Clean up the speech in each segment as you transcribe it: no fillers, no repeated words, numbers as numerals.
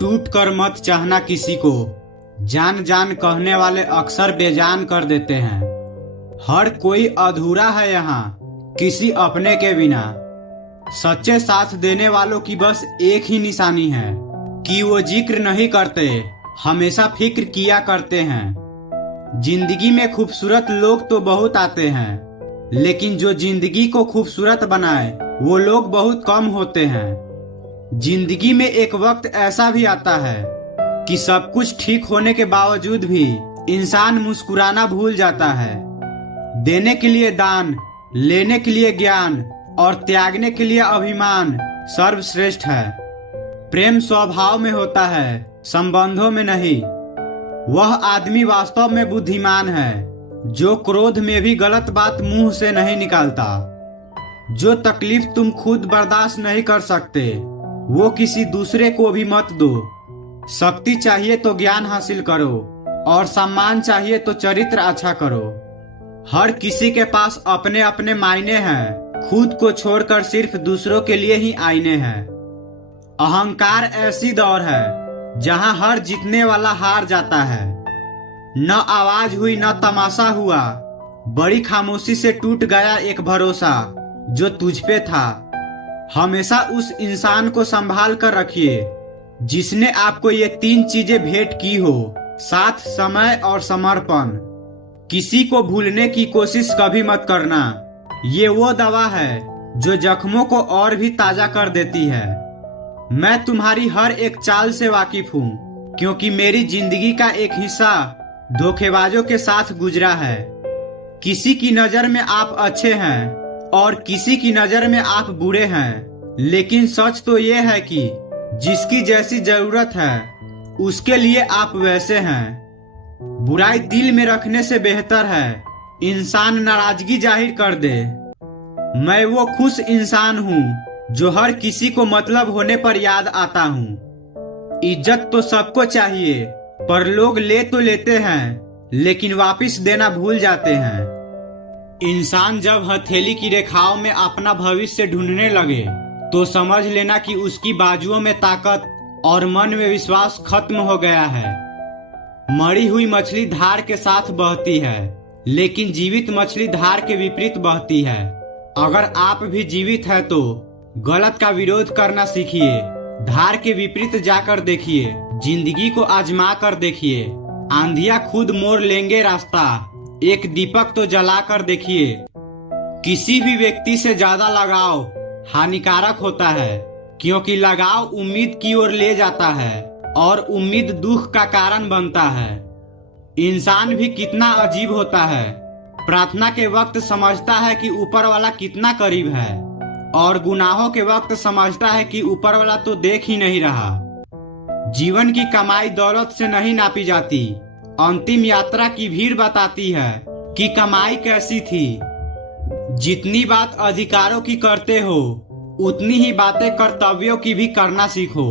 टूट कर मत चाहना किसी को, जान जान कहने वाले अक्सर बेजान कर देते हैं। हर कोई अधूरा है यहाँ किसी अपने के बिना। सच्चे साथ देने वालों की बस एक ही निशानी है कि वो जिक्र नहीं करते, हमेशा फिक्र किया करते हैं। जिंदगी में खूबसूरत लोग तो बहुत आते हैं, लेकिन जो जिंदगी को खूबसूरत बनाए वो लोग बहुत कम होते हैं। जिंदगी में एक वक्त ऐसा भी आता है कि सब कुछ ठीक होने के बावजूद भी इंसान मुस्कुराना भूल जाता है। देने के लिए दान, लेने के लिए ज्ञान और त्यागने के लिए अभिमान सर्वश्रेष्ठ है। प्रेम स्वभाव में होता है, संबंधों में नहीं। वह आदमी वास्तव में बुद्धिमान है जो क्रोध में भी गलत बात मुंह से नहीं निकालता। जो तकलीफ तुम खुद बर्दाश्त नहीं कर सकते वो किसी दूसरे को भी मत दो। शक्ति चाहिए तो ज्ञान हासिल करो और सम्मान चाहिए तो चरित्र अच्छा करो। हर किसी के पास अपने अपने मायने हैं, खुद को छोड़कर सिर्फ दूसरों के लिए ही आईने हैं। अहंकार ऐसी दौड़ है जहां हर जीतने वाला हार जाता है। न आवाज हुई न तमाशा हुआ, बड़ी खामोशी से टूट गया एक भरोसा जो तुझ पे था। हमेशा उस इंसान को संभाल कर रखिए जिसने आपको ये 3 चीजें भेंट की हो, साथ, समय और समर्पण। किसी को भूलने की कोशिश कभी मत करना, ये वो दवा है जो जख्मों को और भी ताजा कर देती है। मैं तुम्हारी हर एक चाल से वाकिफ हूँ क्योंकि मेरी जिंदगी का एक हिस्सा धोखेबाजों के साथ गुजरा है। किसी की नजर में आप अच्छे हैं और किसी की नजर में आप बुरे हैं, लेकिन सच तो ये है कि जिसकी जैसी जरूरत है उसके लिए आप वैसे हैं। बुराई दिल में रखने से बेहतर है इंसान नाराजगी जाहिर कर दे। मैं वो खुश इंसान हूँ जो हर किसी को मतलब होने पर याद आता हूँ। इज्जत तो सबको चाहिए, पर लोग ले तो लेते हैं लेकिन वापस देना भूल जाते हैं। इंसान जब हथेली की रेखाओं में अपना भविष्य ढूंढने लगे तो समझ लेना कि उसकी बाजुओं में ताकत और मन में विश्वास खत्म हो गया है। मरी हुई मछली धार के साथ बहती है, लेकिन जीवित मछली धार के विपरीत बहती है। अगर आप भी जीवित हैं तो गलत का विरोध करना सीखिए, धार के विपरीत जाकर देखिए, जिंदगी को आजमा कर देखिए। आंधियां खुद मोड़ लेंगे रास्ता, एक दीपक तो जला कर देखिए। किसी भी व्यक्ति से ज्यादा लगाव हानिकारक होता है क्योंकि लगाव उम्मीद की ओर ले जाता है और उम्मीद दुख का कारण बनता है। इंसान भी कितना अजीब होता है, प्रार्थना के वक्त समझता है कि ऊपर वाला कितना करीब है और गुनाहों के वक्त समझता है कि ऊपर वाला तो देख ही नहीं रहा। जीवन की कमाई दौलत से नहीं नापी जाती, अंतिम यात्रा की भीड़ बताती है कि कमाई कैसी थी। जितनी बात अधिकारों की करते हो उतनी ही बातें कर्तव्यों की भी करना सीखो।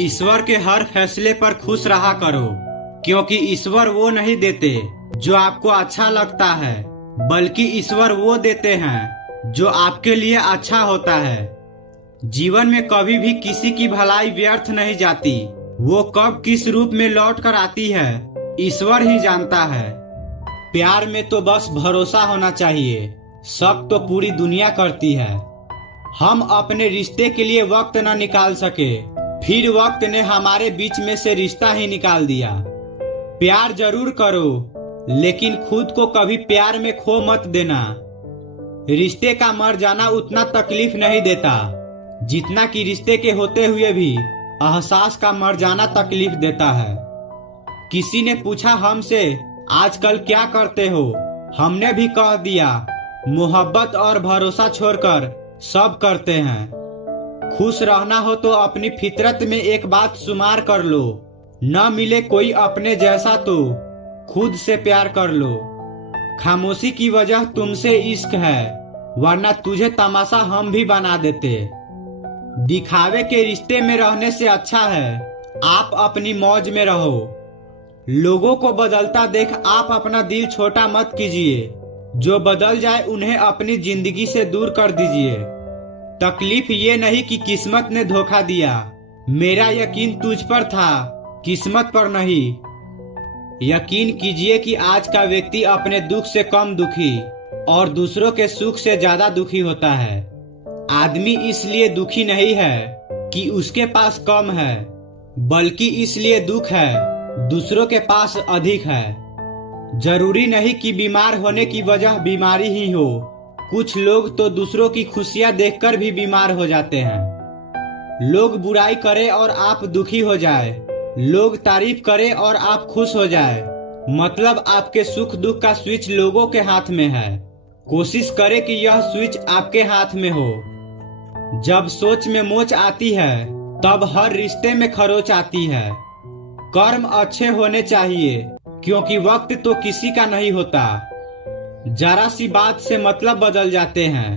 ईश्वर के हर फैसले पर खुश रहा करो क्योंकि ईश्वर वो नहीं देते जो आपको अच्छा लगता है, बल्कि ईश्वर वो देते हैं जो आपके लिए अच्छा होता है। जीवन में कभी भी किसी की भलाई व्यर्थ नहीं जाती, वो कब किस रूप में लौट कर आती है ईश्वर ही जानता है। प्यार में तो बस भरोसा होना चाहिए, शक तो पूरी दुनिया करती है। हम अपने रिश्ते के लिए वक्त न निकाल सके, फिर वक्त ने हमारे बीच में से रिश्ता ही निकाल दिया। प्यार जरूर करो लेकिन खुद को कभी प्यार में खो मत देना। रिश्ते का मर जाना उतना तकलीफ नहीं देता जितना कि रिश्ते के होते हुए भी एहसास का मर जाना तकलीफ देता है। किसी ने पूछा हमसे आजकल क्या करते हो, हमने भी कह दिया मोहब्बत और भरोसा छोड़कर सब करते हैं। खुश रहना हो तो अपनी फितरत में एक बात शुमार कर लो, न मिले कोई अपने जैसा तो खुद से प्यार कर लो। खामोशी की वजह तुमसे इश्क है, वरना तुझे तमाशा हम भी बना देते। दिखावे के रिश्ते में रहने से अच्छा है आप अपनी मौज में रहो। लोगों को बदलता देख आप अपना दिल छोटा मत कीजिए, जो बदल जाए उन्हें अपनी जिंदगी से दूर कर दीजिए। तकलीफ ये नहीं कि किस्मत ने धोखा दिया, मेरा यकीन तुझ पर था, किस्मत पर नहीं। यकीन कीजिए कि आज का व्यक्ति अपने दुख से कम दुखी और दूसरों के सुख से ज्यादा दुखी होता है। आदमी इसलिए दुखी नहीं है कि उसके पास कम है, बल्कि इसलिए दुख है दूसरों के पास अधिक है। जरूरी नहीं कि बीमार होने की वजह बीमारी ही हो। कुछ लोग तो दूसरों की खुशियां देखकर भी बीमार हो जाते हैं। लोग बुराई करे और आप दुखी हो जाए, लोग तारीफ करे और आप खुश हो जाए, मतलब आपके सुख दुख का स्विच लोगों के हाथ में है। कोशिश करें कि यह स्विच आपके हाथ में हो। जब सोच में मोच आती है तब हर रिश्ते में खरोच आती है। कर्म अच्छे होने चाहिए, क्योंकि वक्त तो किसी का नहीं होता। जरा सी बात से मतलब बदल जाते हैं।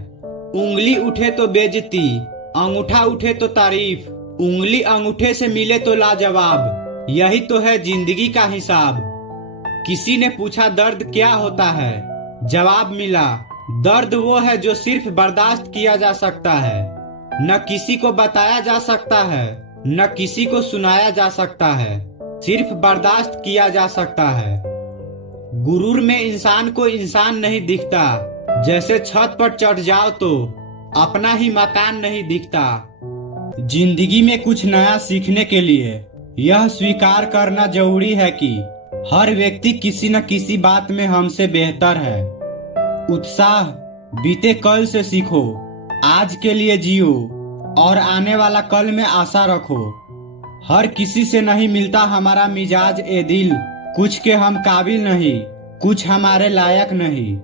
उंगली उठे तो बेइज्जती, अंगूठा उठे तो तारीफ, उंगली अंगूठे से मिले तो लाजवाब। यही तो है जिंदगी का हिसाब। किसी ने पूछा दर्द क्या होता है, जवाब मिला दर्द वो है जो सिर्फ बर्दाश्त किया जा सकता है, न किसी को बताया जा सकता है, न किसी को सुनाया जा सकता है, सिर्फ बर्दाश्त किया जा सकता है। गुरूर में इंसान को इंसान नहीं दिखता। जैसे छत पर चढ़ जाओ तो अपना ही मकान नहीं दिखता। जिंदगी में कुछ नया सीखने के लिए यह स्वीकार करना जरूरी है कि हर व्यक्ति किसी न किसी बात में हमसे बेहतर है। उत्साह बीते कल से सीखो, आज के लिए जियो और आने वाला कल में आशा रखो। हर किसी से नहीं मिलता हमारा मिजाज ए दिल, कुछ के हम काबिल नहीं, कुछ हमारे लायक नहीं।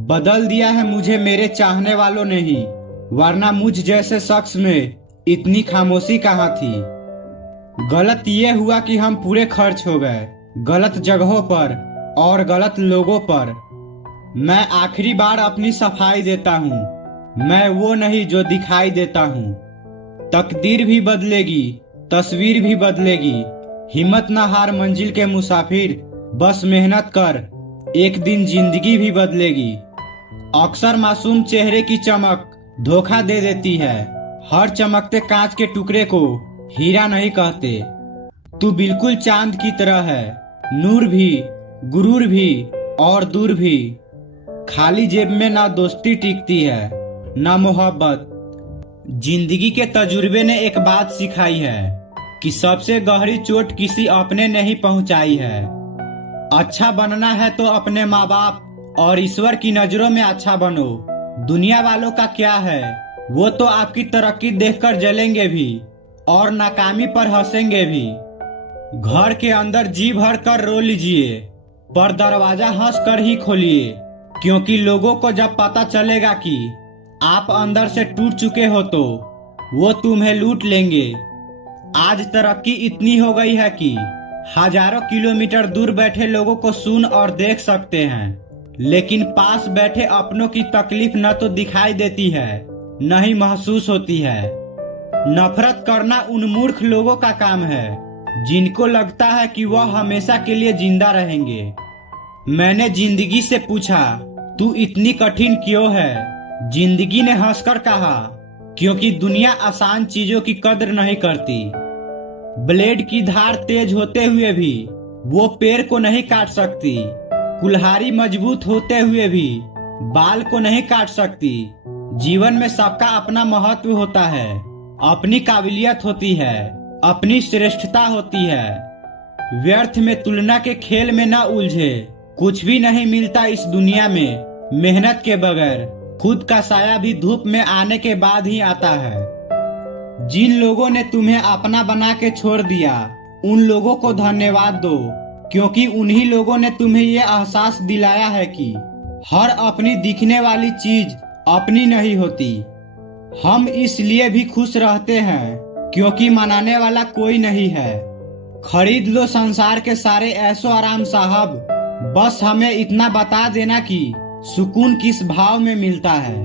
बदल दिया है मुझे मेरे चाहने वालों ने ही, वरना मुझ जैसे शख्स में इतनी खामोशी कहाँ थी। गलत ये हुआ कि हम पूरे खर्च हो गए, गलत जगहों पर और गलत लोगों पर। मैं आखिरी बार अपनी सफाई देता हूँ, मैं वो नहीं जो दिखाई देता हूँ। तकदीर भी बदलेगी, तस्वीर भी बदलेगी। हिम्मत न हार मंजिल के मुसाफिर, बस मेहनत कर, एक दिन जिंदगी भी बदलेगी। अक्सर मासूम चेहरे की चमक धोखा दे देती है। हर चमकते कांच के टुकड़े को हीरा नहीं कहते। तू बिल्कुल चांद की तरह है, नूर भी, गुरूर भी और दूर भी। खाली जेब में ना दोस्ती टिकती है, ना मोहब्बत। जिंदगी के तजुर्बे ने एक बात सिखाई है कि सबसे गहरी चोट किसी अपने ने ही पहुंचाई है। अच्छा बनना है तो अपने माँ बाप और ईश्वर की नजरों में अच्छा बनो। दुनिया वालों का क्या है, वो तो आपकी तरक्की देखकर जलेंगे भी और नाकामी पर हंसेंगे भी। घर के अंदर जी भर कर रो लीजिए, पर दरवाजा हंस कर ही खोलिए, क्योंकि लोगों को जब पता चलेगा कि आप अंदर से टूट चुके हो तो वो तुम्हें लूट लेंगे। आज तरक्की इतनी हो गई है कि हजारों किलोमीटर दूर बैठे लोगों को सुन और देख सकते हैं, लेकिन पास बैठे अपनों की तकलीफ न तो दिखाई देती है, न ही महसूस होती है। नफरत करना उन मूर्ख लोगों का काम है जिनको लगता है कि वह हमेशा के लिए जिंदा रहेंगे। मैंने जिंदगी से पूछा, तू इतनी कठिन क्यों है? जिंदगी ने हंसकर कहा, क्योंकि दुनिया आसान चीजों की कद्र नहीं करती। ब्लेड की धार तेज होते हुए भी वो पेड़ को नहीं काट सकती। कुल्हाड़ी मजबूत होते हुए भी बाल को नहीं काट सकती। जीवन में सबका अपना महत्व होता है, अपनी काबिलियत होती है, अपनी श्रेष्ठता होती है। व्यर्थ में तुलना के खेल में न उलझे। कुछ भी नहीं मिलता इस दुनिया में मेहनत के बगैर। खुद का साया भी धूप में आने के बाद ही आता है। जिन लोगों ने तुम्हें अपना बना के छोड़ दिया, उन लोगों को धन्यवाद दो, क्योंकि उन्हीं लोगों ने तुम्हें ये एहसास दिलाया है कि हर अपनी दिखने वाली चीज अपनी नहीं होती। हम इसलिए भी खुश रहते हैं क्योंकि मनाने वाला कोई नहीं है। खरीद लो संसार के सारे ऐशो आराम साहब, बस हमें इतना बता देना कि सुकून किस भाव में मिलता है।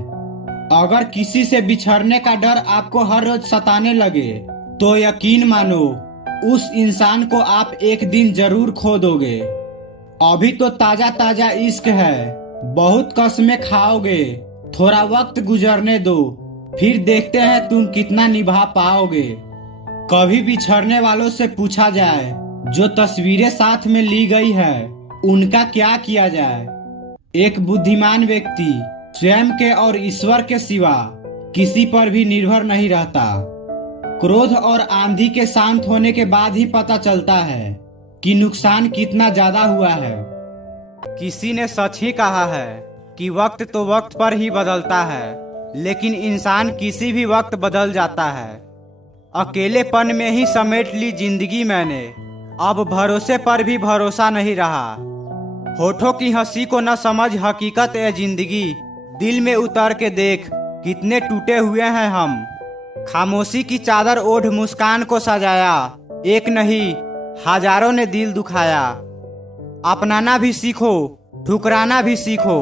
अगर किसी से बिछड़ने का डर आपको हर रोज सताने लगे तो यकीन मानो उस इंसान को आप एक दिन जरूर खो दोगे। अभी तो ताजा ताजा इश्क है, बहुत कसमें खाओगे। थोड़ा वक्त गुजरने दो, फिर देखते हैं तुम कितना निभा पाओगे। कभी बिछड़ने वालों से पूछा जाए जो तस्वीरें साथ में ली गई है उनका क्या किया जाए। एक बुद्धिमान व्यक्ति स्वयं के और ईश्वर के सिवा किसी पर भी निर्भर नहीं रहता। क्रोध और आंधी के शांत होने के बाद ही पता चलता है कि नुकसान कितना ज्यादा हुआ है। किसी ने सच ही कहा है कि वक्त तो वक्त पर ही बदलता है, लेकिन इंसान किसी भी वक्त बदल जाता है। अकेलेपन में ही समेट ली जिंदगी मैंने, अब भरोसे पर भी भरोसा नहीं रहा। होठों की हंसी को न समझ हकीकत है जिंदगी, दिल में उतर के देख कितने टूटे हुए हैं हम। खामोशी की चादर ओढ़ मुस्कान को सजाया, एक नहीं हजारों ने दिल दुखाया। अपनाना भी सीखो, ठुकराना भी सीखो,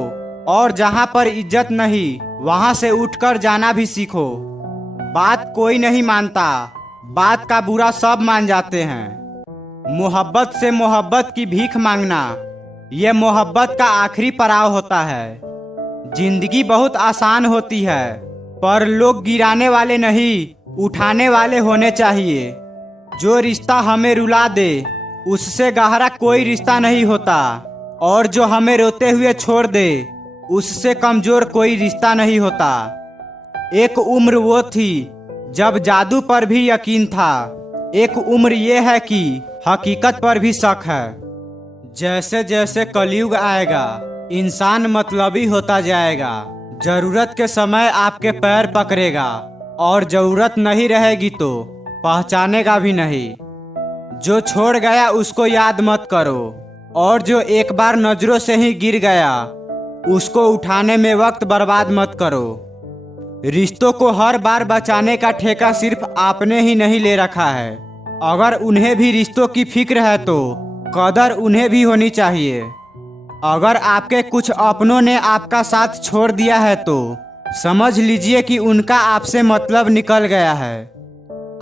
और जहां पर इज्जत नहीं वहां से उठकर जाना भी सीखो। बात कोई नहीं मानता, बात का बुरा सब मान जाते हैं। मोहब्बत से मोहब्बत की भीख मांगना, यह मोहब्बत का आखिरी पड़ाव होता है। जिंदगी बहुत आसान होती है, पर लोग गिराने वाले नहीं उठाने वाले होने चाहिए। जो रिश्ता हमें रुला दे उससे गहरा कोई रिश्ता नहीं होता, और जो हमें रोते हुए छोड़ दे उससे कमजोर कोई रिश्ता नहीं होता। एक उम्र वो थी जब जादू पर भी यकीन था, एक उम्र ये है कि हकीकत पर भी शक है। जैसे जैसे कलयुग आएगा इंसान मतलबी होता जाएगा। जरूरत के समय आपके पैर पकड़ेगा, और जरूरत नहीं रहेगी तो पहचानेगा भी नहीं। जो छोड़ गया उसको याद मत करो, और जो एक बार नजरों से ही गिर गया उसको उठाने में वक्त बर्बाद मत करो। रिश्तों को हर बार बचाने का ठेका सिर्फ आपने ही नहीं ले रखा है। अगर उन्हें भी रिश्तों की फिक्र है तो कदर उन्हें भी होनी चाहिए। अगर आपके कुछ अपनों ने आपका साथ छोड़ दिया है तो समझ लीजिए कि उनका आपसे मतलब निकल गया है।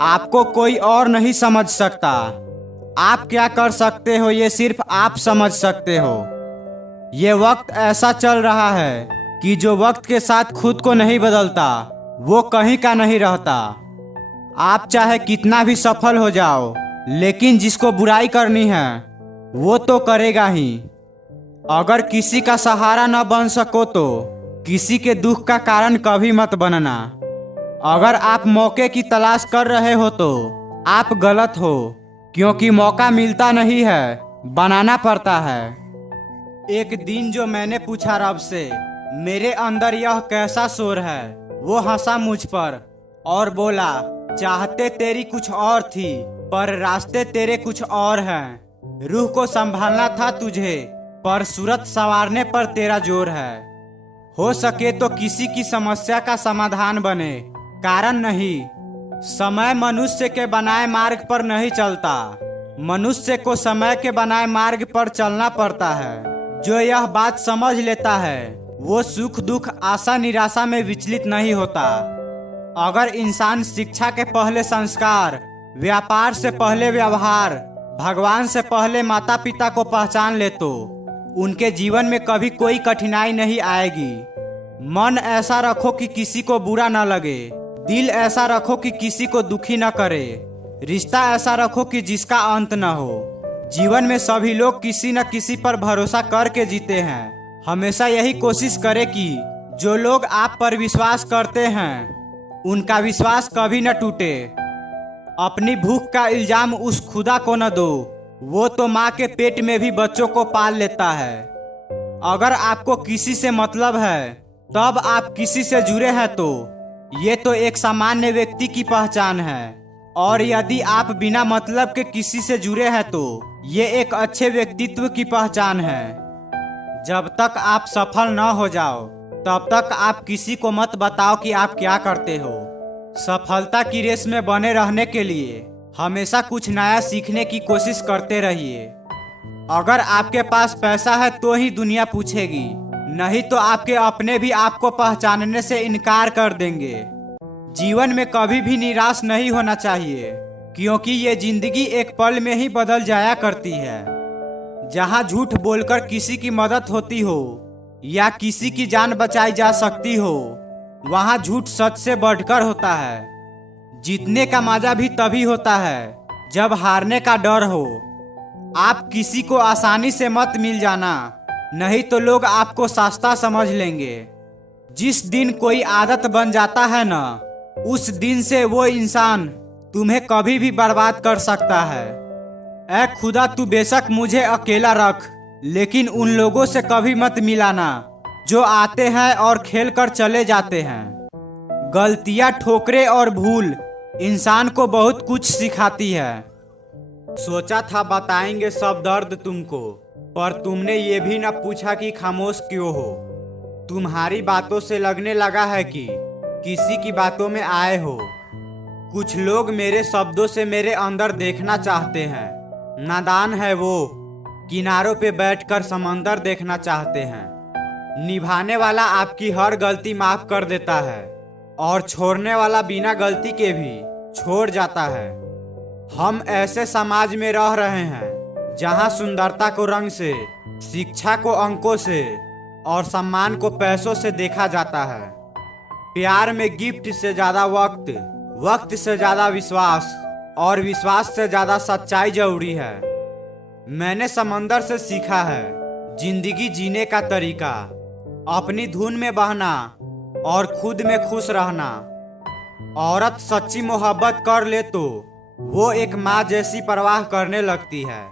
आपको कोई और नहीं समझ सकता। आप क्या कर सकते हो ये सिर्फ आप समझ सकते हो। ये वक्त ऐसा चल रहा है कि जो वक्त के साथ खुद को नहीं बदलता वो कहीं का नहीं रहता। आप चाहे कितना भी सफल हो जाओ, लेकिन जिसको बुराई करनी है वो तो करेगा ही। अगर किसी का सहारा न बन सको तो किसी के दुख का कारण कभी मत बनना। अगर आप मौके की तलाश कर रहे हो तो आप गलत हो, क्योंकि मौका मिलता नहीं है, बनाना पड़ता है। एक दिन जो मैंने पूछा रब से मेरे अंदर यह कैसा शोर है, वो हंसा मुझ पर और बोला चाहते तेरी कुछ और थी पर रास्ते तेरे कुछ और हैं। रूह को संभालना था तुझे पर सूरत संवारने पर तेरा जोर है। हो सके तो किसी की समस्या का समाधान बने, कारण नहीं। समय मनुष्य के बनाए मार्ग पर नहीं चलता, मनुष्य को समय के बनाए मार्ग पर चलना पड़ता है। जो यह बात समझ लेता है वो सुख दुख आशा निराशा में विचलित नहीं होता। अगर इंसान शिक्षा के पहले संस्कार, व्यापार से पहले व्यवहार, भगवान से पहले माता पिता को पहचान ले तो उनके जीवन में कभी कोई कठिनाई नहीं आएगी। मन ऐसा रखो कि किसी को बुरा न लगे, दिल ऐसा रखो कि किसी को दुखी न करे, रिश्ता ऐसा रखो कि जिसका अंत न हो। जीवन में सभी लोग किसी न किसी पर भरोसा करके जीते हैं। हमेशा यही कोशिश करें कि जो लोग आप पर विश्वास करते हैं उनका विश्वास कभी न टूटे। अपनी भूख का इल्जाम उस खुदा को न दो, वो तो माँ के पेट में भी बच्चों को पाल लेता है। अगर आपको किसी से मतलब है तब आप किसी से जुड़े हैं तो ये तो एक सामान्य व्यक्ति की पहचान है, और यदि आप बिना मतलब के किसी से जुड़े हैं तो ये एक अच्छे व्यक्तित्व की पहचान है। जब तक आप सफल न हो जाओ तब तक आप किसी को मत बताओ कि आप क्या करते हो। सफलता की रेस में बने रहने के लिए हमेशा कुछ नया सीखने की कोशिश करते रहिए। अगर आपके पास पैसा है तो ही दुनिया पूछेगी, नहीं तो आपके अपने भी आपको पहचानने से इनकार कर देंगे। जीवन में कभी भी निराश नहीं होना चाहिए, क्योंकि ये जिंदगी एक पल में ही बदल जाया करती है। जहाँ झूठ बोलकर किसी की मदद होती हो या किसी की जान बचाई जा सकती हो, वहाँ झूठ सच से बढ़कर होता है। जीतने का मजा भी तभी होता है जब हारने का डर हो। आप किसी को आसानी से मत मिल जाना, नहीं तो लोग आपको सस्ता समझ लेंगे। जिस दिन कोई आदत बन जाता है ना, उस दिन से वो इंसान तुम्हें कभी भी बर्बाद कर सकता है। ऐ खुदा, तू बेशक मुझे अकेला रख, लेकिन उन लोगों से कभी मत मिलाना जो आते हैं और खेल कर चले जाते हैं। गलतियां, ठोकरें और भूल इंसान को बहुत कुछ सिखाती है। सोचा था बताएंगे सब दर्द तुमको, पर तुमने ये भी न पूछा कि खामोश क्यों हो। तुम्हारी बातों से लगने लगा है कि किसी की बातों में आए हो। कुछ लोग मेरे शब्दों से मेरे अंदर देखना चाहते हैं। नादान है वो, किनारों पे बैठकर समंदर देखना चाहते हैं। निभाने वाला आपकी हर गलती माफ कर देता है और छोड़ने वाला बिना गलती के भी छोड़ जाता है। हम ऐसे समाज में रह रहे हैं जहां सुंदरता को रंग से, शिक्षा को अंकों से और सम्मान को पैसों से देखा जाता है। प्यार में गिफ्ट से ज्यादा वक्त, वक्त से ज्यादा विश्वास और विश्वास से ज्यादा सच्चाई जरूरी है। मैंने समंदर से सीखा है जिंदगी जीने का तरीका, अपनी धुन में बहना और खुद में खुश रहना। औरत सच्ची मोहब्बत कर ले तो वो एक माँ जैसी परवाह करने लगती है।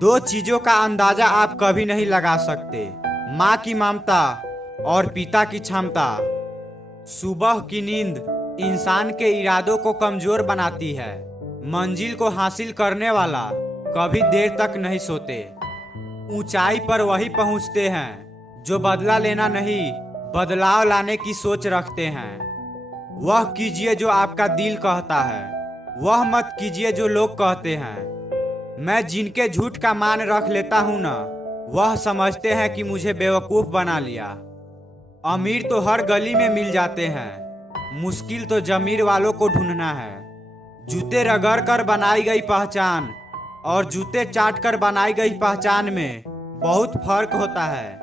दो चीजों का अंदाजा आप कभी नहीं लगा सकते, माँ की ममता और पिता की क्षमता। सुबह की नींद इंसान के इरादों को कमजोर बनाती है। मंजिल को हासिल करने वाला कभी देर तक नहीं सोते। ऊंचाई पर वही पहुंचते हैं जो बदला लेना नहीं, बदलाव लाने की सोच रखते हैं। वह कीजिए जो आपका दिल कहता है, वह मत कीजिए जो लोग कहते हैं। मैं जिनके झूठ का मान रख लेता हूं ना, वह समझते हैं कि मुझे बेवकूफ बना लिया। अमीर तो हर गली में मिल जाते हैं, मुश्किल तो जमीर वालों को ढूंढना है। जूते रगड़ कर बनाई गई पहचान और जूते चाट कर बनाई गई पहचान में बहुत फर्क होता है।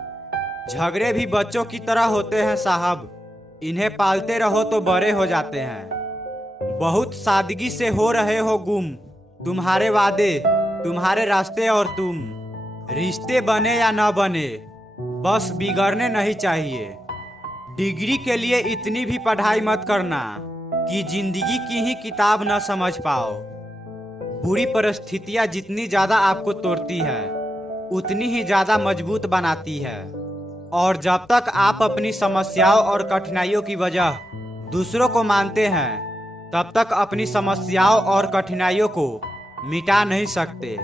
झगड़े भी बच्चों की तरह होते हैं साहब, इन्हें पालते रहो तो बड़े हो जाते हैं। बहुत सादगी से हो रहे हो गुम, तुम्हारे वादे, तुम्हारे रास्ते और तुम। रिश्ते बने या न बने, बस बिगड़ने नहीं चाहिए। डिग्री के लिए इतनी भी पढ़ाई मत करना कि जिंदगी की ही किताब न समझ पाओ। बुरी परिस्थितियां जितनी ज्यादा आपको तोड़ती है, उतनी ही ज्यादा मजबूत बनाती है। और जब तक आप अपनी समस्याओं और कठिनाइयों की वजह दूसरों को मानते हैं, तब तक अपनी समस्याओं और कठिनाइयों को मिटा नहीं सकते।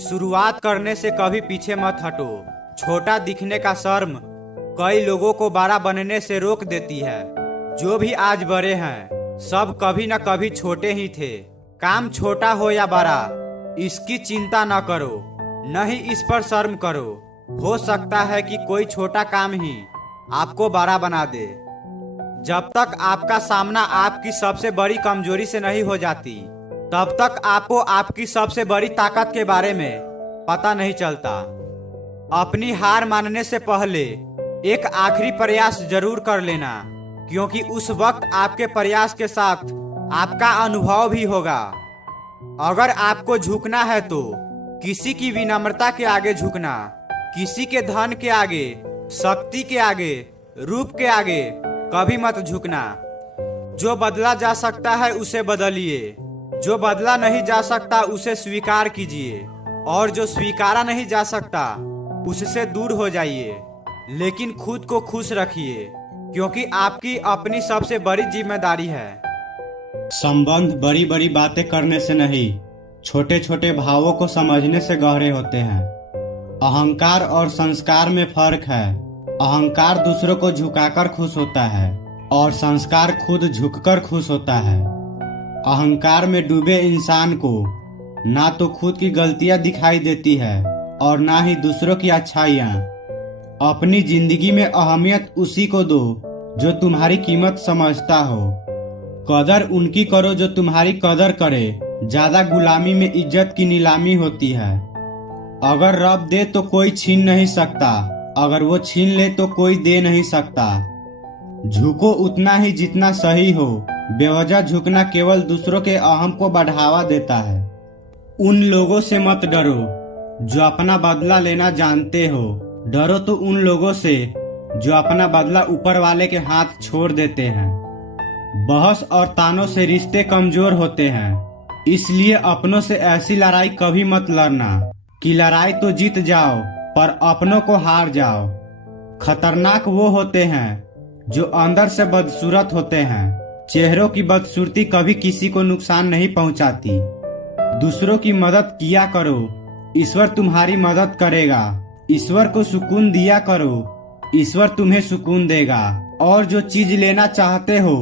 शुरुआत करने से कभी पीछे मत हटो। छोटा दिखने का शर्म कई लोगों को बड़ा बनने से रोक देती है। जो भी आज बड़े हैं, सब कभी न कभी छोटे ही थे। काम छोटा हो या बड़ा, इसकी चिंता न करो, न ही इस पर शर्म करो। हो सकता है कि कोई छोटा काम ही आपको बड़ा बना दे। जब तक आपका सामना आपकी सबसे बड़ी कमजोरी से नहीं हो जाती, तब तक आपको आपकी सबसे बड़ी ताकत के बारे में पता नहीं चलता। अपनी हार मानने से पहले एक आखिरी प्रयास जरूर कर लेना, क्योंकि उस वक्त आपके प्रयास के साथ आपका अनुभव भी होगा। अगर आपको झुकना है तो किसी की विनम्रता के आगे झुकना, किसी के धन के आगे, शक्ति के आगे, रूप के आगे कभी मत झुकना। जो बदला जा सकता है उसे बदलिए, जो बदला नहीं जा सकता उसे स्वीकार कीजिए, और जो स्वीकारा नहीं जा सकता उससे दूर हो जाइए। लेकिन खुद को खुश रखिए, क्योंकि आपकी अपनी सबसे बड़ी जिम्मेदारी है। संबंध बड़ी बड़ी बातें करने से नहीं, छोटे छोटे भावों को समझने से गहरे होते हैं। अहंकार और संस्कार में फर्क है। अहंकार दूसरों को झुकाकर खुश होता है और संस्कार खुद झुककर खुश होता है। अहंकार में डूबे इंसान को ना तो खुद की गलतियां दिखाई देती है और ना ही दूसरों की अच्छाइयां। अपनी जिंदगी में अहमियत उसी को दो जो तुम्हारी कीमत समझता हो। कदर उनकी करो जो तुम्हारी कदर करे। ज्यादा गुलामी में इज्जत की नीलामी होती है। अगर रब दे तो कोई छीन नहीं सकता, अगर वो छीन ले तो कोई दे नहीं सकता। झुको उतना ही जितना सही हो, बेवजह झुकना केवल दूसरों के अहम को बढ़ावा देता है। उन लोगों से मत डरो जो अपना बदला लेना जानते हो, डरो तो उन लोगों से जो अपना बदला ऊपर वाले के हाथ छोड़ देते हैं। बहस और तानों से रिश्ते कमजोर होते हैं, इसलिए अपनों से ऐसी लड़ाई कभी मत लड़ना कि लड़ाई तो जीत जाओ पर अपनों को हार जाओ। खतरनाक वो होते हैं जो अंदर से बदसूरत होते हैं। चेहरों की बदसूरती कभी किसी को नुकसान नहीं पहुंचाती। दूसरों की मदद किया करो, ईश्वर तुम्हारी मदद करेगा। ईश्वर को सुकून दिया करो, ईश्वर तुम्हें सुकून देगा। और जो चीज लेना चाहते हो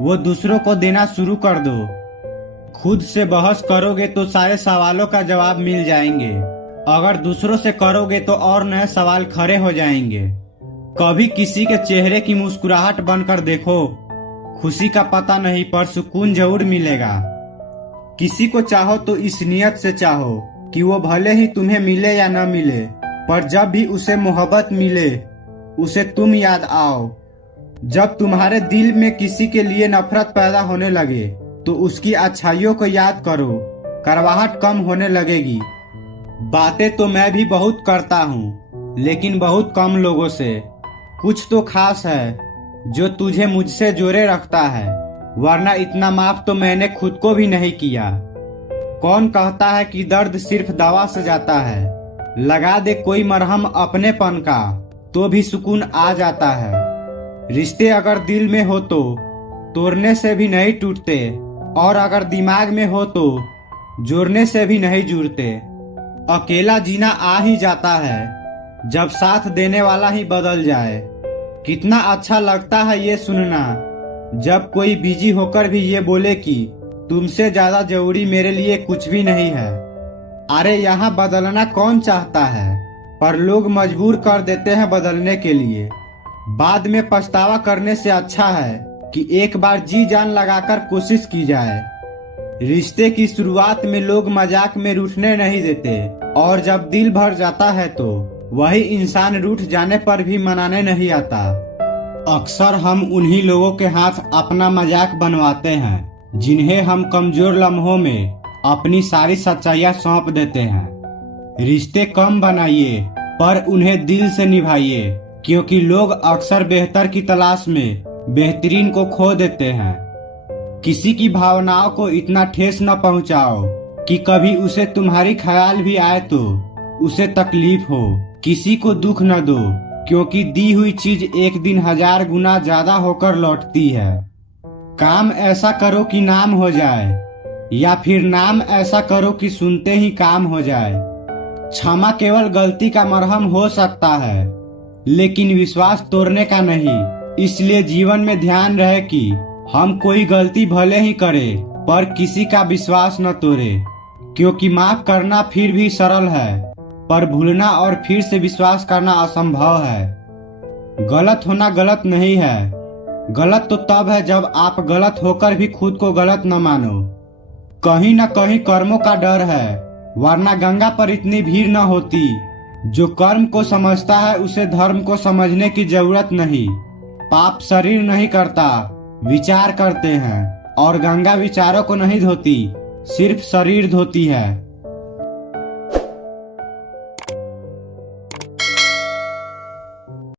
वो दूसरों को देना शुरू कर दो। खुद से बहस करोगे तो सारे सवालों का जवाब मिल जाएंगे, अगर दूसरों से करोगे तो और नए सवाल खड़े हो जाएंगे। कभी किसी के चेहरे की मुस्कुराहट बनकर देखो, खुशी का पता नहीं पर सुकून जरूर मिलेगा। किसी को चाहो तो इस नियत से चाहो कि वो भले ही तुम्हें मिले या न मिले, पर जब भी उसे मोहब्बत मिले उसे तुम याद आओ। जब तुम्हारे दिल में किसी के लिए नफरत पैदा होने लगे तो उसकी अच्छाइयों को याद करो, कड़वाहट कम होने लगेगी। बातें तो मैं भी बहुत करता हूँ, लेकिन बहुत कम लोगों से। कुछ तो खास है जो तुझे मुझसे जोड़े रखता है, वरना इतना माफ तो मैंने खुद को भी नहीं किया। कौन कहता है कि दर्द सिर्फ दवा से जाता है? लगा दे कोई मरहम अपनेपन का तो भी सुकून आ जाता है। रिश्ते अगर दिल में हो तो तोड़ने से भी नहीं टूटते, और अगर दिमाग में हो तो जोड़ने से भी नहीं जुड़ते। अकेला जीना आ ही जाता है जब साथ देने वाला ही बदल जाए। कितना अच्छा लगता है ये सुनना जब कोई बिजी होकर भी ये बोले कि तुमसे ज्यादा जरूरी मेरे लिए कुछ भी नहीं है। अरे यहाँ बदलना कौन चाहता है, पर लोग मजबूर कर देते हैं बदलने के लिए। बाद में पछतावा करने से अच्छा है कि एक बार जी जान लगाकर कोशिश की जाए। रिश्ते की शुरुआत में लोग मजाक में रूठने नहीं देते, और जब दिल भर जाता है तो वही इंसान रूठ जाने पर भी मनाने नहीं आता। अक्सर हम उन्हीं लोगों के हाथ अपना मजाक बनवाते हैं जिन्हें हम कमजोर लम्हों में अपनी सारी सच्चाइयां सौंप देते हैं। रिश्ते कम बनाइए पर उन्हें दिल से निभाइए, क्योंकि लोग अक्सर बेहतर की तलाश में बेहतरीन को खो देते हैं। किसी की भावनाओं को इतना ठेस न पहुंचाओ कि कभी उसे तुम्हारी ख्याल भी आए तो उसे तकलीफ हो। किसी को दुख न दो, क्योंकि दी हुई चीज एक दिन 1000 गुना ज्यादा होकर लौटती है। काम ऐसा करो कि नाम हो जाए, या फिर नाम ऐसा करो कि सुनते ही काम हो जाए। क्षमा केवल गलती का मरहम हो सकता है, लेकिन विश्वास तोड़ने का नहीं। इसलिए जीवन में ध्यान रहे कि हम कोई गलती भले ही करें पर किसी का विश्वास न तोड़े, क्योंकि माफ करना फिर भी सरल है, पर भूलना और फिर से विश्वास करना असंभव है। गलत होना गलत नहीं है, गलत तो तब है जब आप गलत होकर भी खुद को गलत न मानो। कहीं न कहीं कर्मों का डर है, वरना गंगा पर इतनी भीड़ न होती। जो कर्म को समझता है उसे धर्म को समझने की जरूरत नहीं। पाप शरीर नहीं करता, विचार करते हैं, और गंगा विचारों को नहीं धोती, सिर्फ शरीर धोती है।